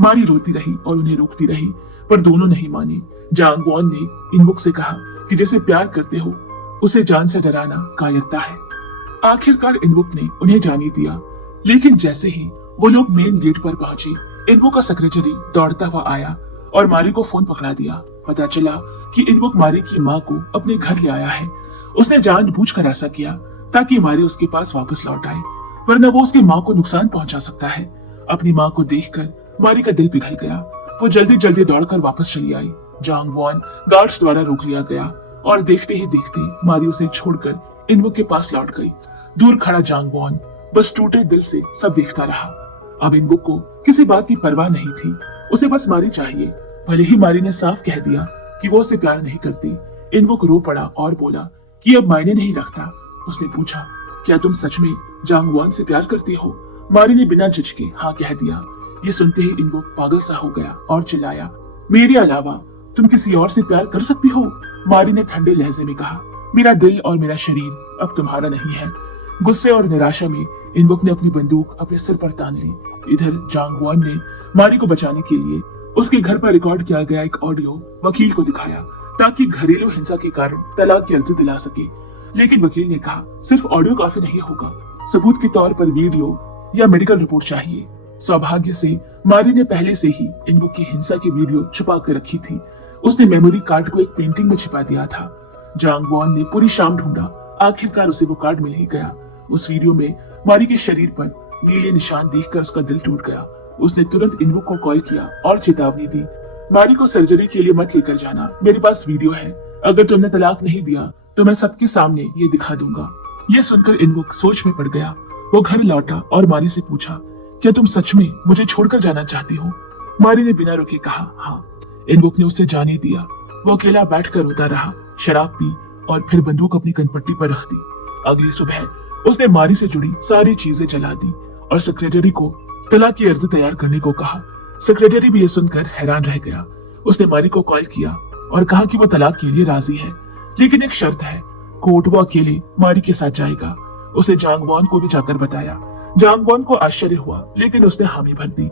मारी रोती रही और उन्हें रोकती रही, पर दोनों नहीं माने। जांग वॉन ने इनवुक से कहा कि जैसे प्यार करते हो उसे जान से डराना कायरता है। आखिरकार इनवुक ने उन्हें जाने दिया, लेकिन जैसे ही वो लोग मेन गेट पर पहुंचे, इनवुक का सेक्रेटरी दौड़ता हुआ आया और मारी को फोन पकड़ा दिया। पता चला कि इनवुक मारी की माँ को अपने घर ले आया है। उसने जानबूझकर ऐसा किया ताकि मारी उसके पास वापस लौट आए, वरना वो उसकी माँ को नुकसान पहुंचा सकता है। अपनी माँ को देखकर मारी का दिल पिघल गया। वो जल्दी जल्दी दौड़कर वापस चली आई। जांग वॉन गार्ड्स द्वारा रोक लिया गया और देखते ही देखते मारी उसे छोड़कर इनवुक के पास लौट गई। दूर खड़ा जांग वॉन बस टूटे दिल से सब देखता रहा। अब इनवुक को किसी बात की परवाह नहीं थी। उसे बस मारी चाहिए। भले ही मारी ने साफ कह दिया कि वो उससे प्यार नहीं करती। इनवुक रो पड़ा और बोला कि अब मायने नहीं रखता। उसने पूछा, क्या तुम सच में जांग वॉन से प्यार करती हो? मारी ने बिना झिझके हाँ कह दिया। ये सुनते ही इनवुक पागल सा हो गया और चिल्लाया, मेरे अलावा तुम किसी और से प्यार कर सकती हो? मारी ने ठंडे लहजे में कहा, मेरा दिल और मेरा शरीर अब तुम्हारा नहीं है। गुस्से और निराशा में इनवुक ने अपनी बंदूक अपने सिर पर तान ली। इधर जांग वॉन ने मारी को बचाने के लिए उसके घर पर रिकॉर्ड किया गया एक ऑडियो वकील को दिखाया ताकि घरेलू हिंसा के कारण तलाक की अर्जी दिला सके। लेकिन वकील ने कहा सिर्फ ऑडियो काफी नहीं होगा, सबूत के तौर पर वीडियो या मेडिकल रिपोर्ट चाहिए। सौभाग्य से मारी ने पहले से ही इनवुक की हिंसा की वीडियो छुपा कर रखी थी। उसने मेमोरी कार्ड को एक पेंटिंग में छिपा दिया था। जांग वॉन ने पूरी शाम ढूंढा, आखिरकार उसे वो कार्ड मिल ही गया। उस वीडियो में मारी के शरीर पर नीले निशान देखकर उसका दिल टूट गया। उसने तुरंत इनवुक को कॉल किया और चेतावनी दी, मारी को सर्जरी के लिए मत लेकर जाना, मेरे पास वीडियो है, अगर तुमने तलाक नहीं दिया तो मैं सबके सामने ये दिखा दूंगा। ये सुनकर इनवुक सोच में पड़ गया। वो घर लौटा और मारी से पूछा, क्या तुम सच में मुझे छोड़कर जाना चाहती हो? मारी ने बिना रुके कहा हाँ। इनवुक ने उसे जाने दिया। वो अकेला बैठकर रोता रहा, शराब पी और फिर बंदूक अपनी कनपट्टी पर रख दी। अगली सुबह उसने मारी से जुड़ी सारी चीजें जला दी और सेक्रेटरी को तलाक की अर्जी तैयार करने को कहा। सेक्रेटरी भी ये सुनकर हैरान रह गया। उसने मारी को कॉल किया और कहा कि वो तलाक के लिए राजी है, लेकिन एक शर्त है, कोर्ट वो अकेले मारी के साथ जाएगा। उसे जांग वॉन को भी जाकर बताया। जांग वॉन को आश्चर्य हुआ, लेकिन उसने हामी भर दी।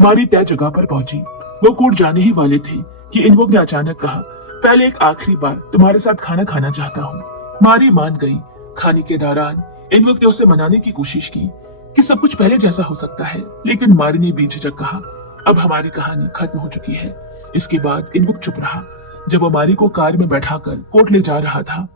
मारी तय जगह पर पहुंची। वो कोर्ट जाने ही वाले थे कि इनवुक ने अचानक कहा, पहले एक आखिरी बार तुम्हारे साथ खाना खाना चाहता हूँ। मारी मान गई। खाने के दौरान इनवुक ने उसे मनाने की कोशिश की कि सब कुछ पहले जैसा हो सकता है, लेकिन मारी ने बेझिझक कहा, अब हमारी कहानी खत्म हो चुकी है। इसके बाद इनवुक चुप रहा। जब वो मारी को कार में बैठाकर कोर्ट ले जा रहा था,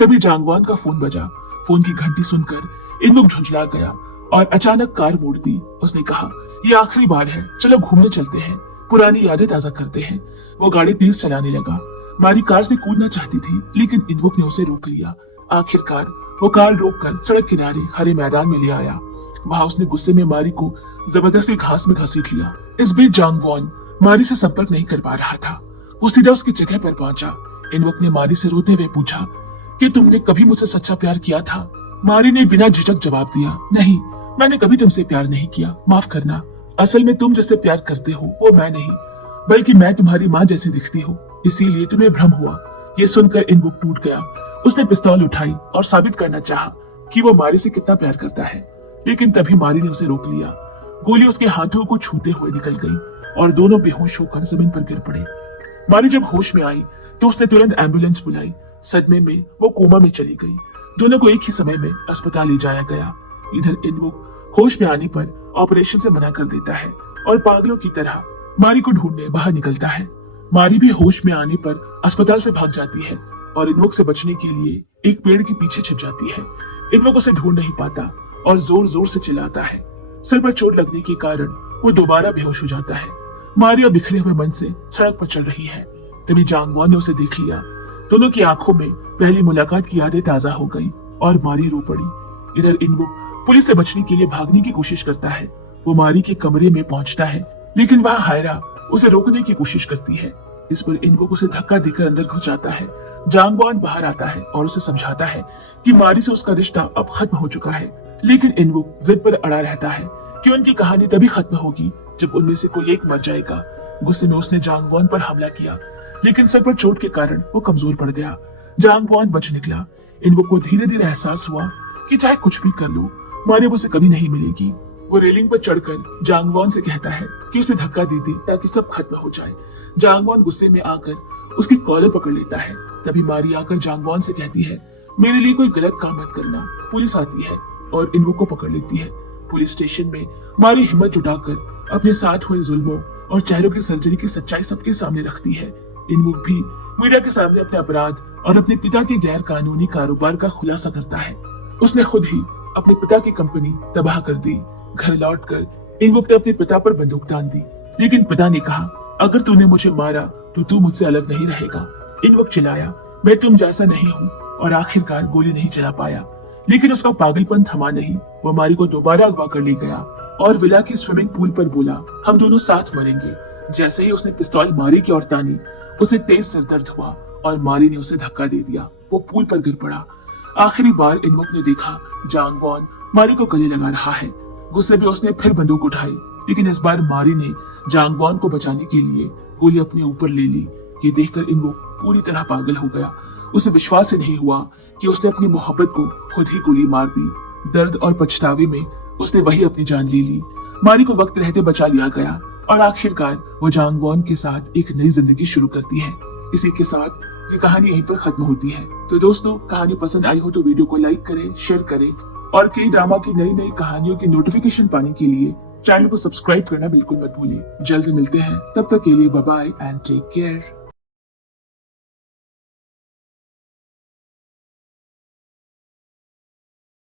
तभी जांग वॉन का फोन बजा। फोन की घंटी सुनकर इनवुक झुंझला गया और अचानक कार मोड़ दी। उसने कहा, ये आखिरी बार है, चलो घूमने चलते हैं, पुरानी यादें ताजा करते हैं। वो गाड़ी तेज चलाने लगा। मारी कार से कूदना चाहती थी, लेकिन इनवुक ने उसे रोक लिया। आखिरकार वो कार रोककर सड़क किनारे हरे मैदान में ले आया। वहां उसने गुस्से में मारी को जबरदस्ती घास में घसीट लिया। इस बीच जांग वॉन मारी से संपर्क नहीं कर पा रहा था। वो सीधा उसकी जगह पर पहुंचा। इनवुक ने मारी से रोते हुए पूछा कि तुमने कभी मुझसे सच्चा प्यार किया था? मारी ने बिना झिझक जवाब दिया, नहीं, मैंने कभी तुमसे प्यार नहीं किया, माफ करना। असल में तुम जिससे प्यार करते हो वो मैं नहीं, बल्कि मैं तुम्हारी माँ जैसी दिखती हूँ, इसीलिए तुम्हें भ्रम हुआ। ये सुनकर इनवुक टूट गया। उसने पिस्तौल उठाई और साबित करना चाहा कि वो मारी से कितना प्यार करता है, लेकिन तभी मारी ने उसे रोक लिया। गोली उसके हाथों को छूते हुए निकल गई और दोनों बेहोश होकर जमीन पर गिर पड़े। मारी जब होश में आई तो उसने तुरंत एम्बुलेंस बुलाई। सदमे में वो कोमा में चली गई। दोनों को एक ही समय में अस्पताल ले जाया गया। इधर इनवुक होश में आने पर ऑपरेशन से मना कर देता है और पागलों की तरह मारी को ढूंढने बाहर निकलता है। मारी भी होश में आने पर अस्पताल से भाग जाती है और इनवुक से बचने के लिए एक पेड़ के पीछे छिप जाती है। इनवुक उसे ढूंढ नहीं पाता और जोर जोर से चिल्लाता है। सिर पर चोट लगने के कारण वो दोबारा बेहोश हो जाता है। मारी अब बिखरे हुए मन से सड़क पर चल रही है। तभी जांग वॉन ने उसे देख लिया। दोनों की आंखों में पहली मुलाकात की यादें ताजा हो गई और मारी रो पड़ी। इधर इनवुक पुलिस से बचने के लिए भागने की कोशिश करता है। वो मारी के कमरे में पहुंचता है, लेकिन वहां हायरा उसे रोकने की कोशिश करती है। इस पर इनवुक उसे धक्का देकर अंदर घुस जाता है। जांग वॉन बाहर आता है और उसे समझाता है कि मारी से उसका रिश्ता अब खत्म हो चुका है, लेकिन इनवुक जिद पर अड़ा रहता है कि उनकी कहानी तभी खत्म होगी जब उनमें से कोई एक मर जाएगा। गुस्से में उसने जांग वॉन पर हमला किया, लेकिन सर पर चोट के कारण वो कमजोर पड़ गया। जांग वॉन बच निकला। इनवुक को धीरे धीरे एहसास हुआ कि चाहे कुछ भी कर लो, मारी अब उसे कभी नहीं मिलेगी। वो रेलिंग पर चढ़कर जांग वॉन से कहता है कि उसे धक्का दे दे ताकि सब खत्म हो जाए। जांग वॉन गुस्से में आकर उसकी कॉलर पकड़ लेता है। तभी मारी आकर जांग वॉन से कहती है, मेरे लिए कोई गलत काम मत करना। पुलिस आती है और इनवुक को पकड़ लेती है। पुलिस स्टेशन में मारी हिम्मत जुटाकर अपने साथ हुए जुल्मों और चेहरों की सर्जरी की सच्चाई सबके सामने रखती है। इनवुक भी मीडिया के सामने अपने अपराध और अपने पिता के गैर कानूनी कारोबार का खुलासा करता है। उसने खुद ही अपने पिता की कंपनी तबाह कर दी। घर लौटकर इनवुक ने अपने पिता पर बंदूक तान दी, लेकिन पिता ने कहा, अगर तूने मुझे मारा तो तू मुझसे अलग नहीं रहेगा। इनवुक चिल्लाया, मैं तुम जैसा नहीं हूँ, और आखिरकार गोली नहीं चला पाया। लेकिन उसका पागलपन थमा नहीं। वो मारी को दोबारा अगवा कर ले गया और विला की स्विमिंग पूल पर बोला, हम दोनों साथ मरेंगे। जैसे ही उसने पिस्तौल मारी की ओर तानी, उसे तेज सिर दर्द हुआ और मारी ने उसे धक्का दे दिया। वो पूल पर गिर पड़ा। आखिरी बार इनवुक ने देखा जांग वॉन मारी को गले लगा रहा है। गुस्से में उसने फिर बंदूक उठाई, लेकिन इस बार मारी ने जांग वॉन को बचाने के लिए गोली अपने ऊपर ले ली। ये देखकर इनवुक पूरी तरह पागल हो गया। उसे विश्वास ही नहीं हुआ कि उसने अपनी मोहब्बत को खुद ही गोली मार दी। दर्द और पछतावे में उसने वही अपनी जान ले ली। मारी को वक्त रहते बचा लिया गया और आखिरकार वो जांग वॉन के साथ एक नई जिंदगी शुरू करती है। इसी के साथ ये कहानी यहीं पर खत्म होती है। तो दोस्तों, कहानी पसंद आई हो तो वीडियो को लाइक करें, शेयर करें और के ड्रामा की नई नई कहानियों की नोटिफिकेशन पाने के लिए चैनल को सब्सक्राइब करना बिल्कुल मत भूलिए। जल्द मिलते हैं, तब तक के लिए bye bye and take care.